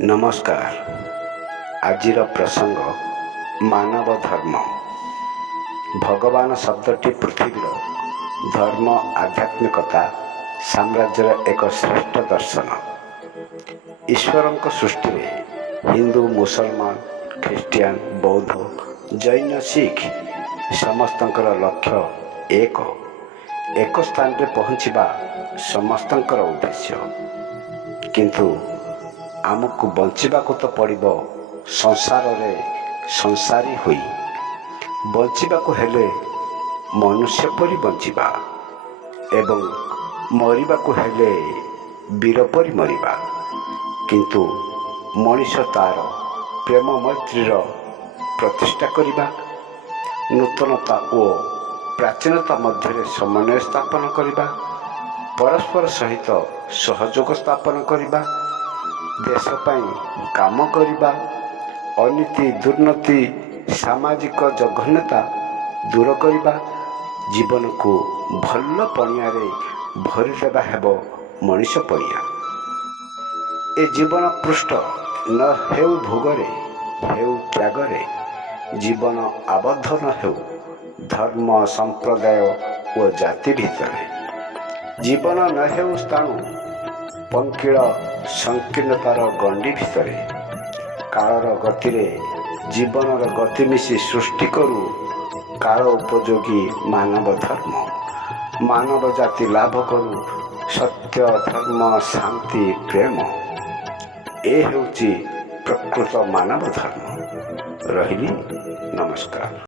नमस्कार। आजिर प्रसंग मानव धर्म। भगवान शब्दटी पृथ्वीर धर्म आध्यात्मिकता साम्राज्यर एक श्रेष्ठ दर्शन। ईश्वर सृष्टि में हिंदू मुसलमान ख्रीस्टियान बौद्ध जैन सिख समस्तंकर लक्ष्य एक स्थान रे पहुँचवा समस्तंकर उद्देश्य। किंतु आमको बंचिबाको तो पड़िबो संसार रे संसारी हुई। बंचिबाको हेले मनुष्य परि बंचिबा एवं मरिबाको हेले वीर परि मरिबा। किंतु मनुष तार प्रेम मैत्रीर प्रतिष्ठा करिबा, नूतनता और प्राचीनता मध्य समन्वय स्थापन करिबा, परस्पर सहित सहयोग स्थापन करिबा, देश पाई काम करिबा, अनीति दुर्नीति सामाजिक जघन्यता दूर करिबा, जीवन को भल पणिया रे भरिदेबा हेबो मनुष पणिया। ए जीवन पृष्ठ न हेउ भोगरे हेउ त्यागरे, जीवन आबद्ध न हेउ धर्म संप्रदाय और जाति भितरे, जीवन न हेउ स्थाणु पंकिल संकीर्णतार गंडी भितरे। कालर गतिरे जीवनर गति मिशी सृष्टि करू काल उपयोगी मानव धर्म। मानव जाति लाभ करू सत्य धर्म शांति प्रेम। ए हेउची प्रकृत मानव धर्म। रहिली, नमस्कार।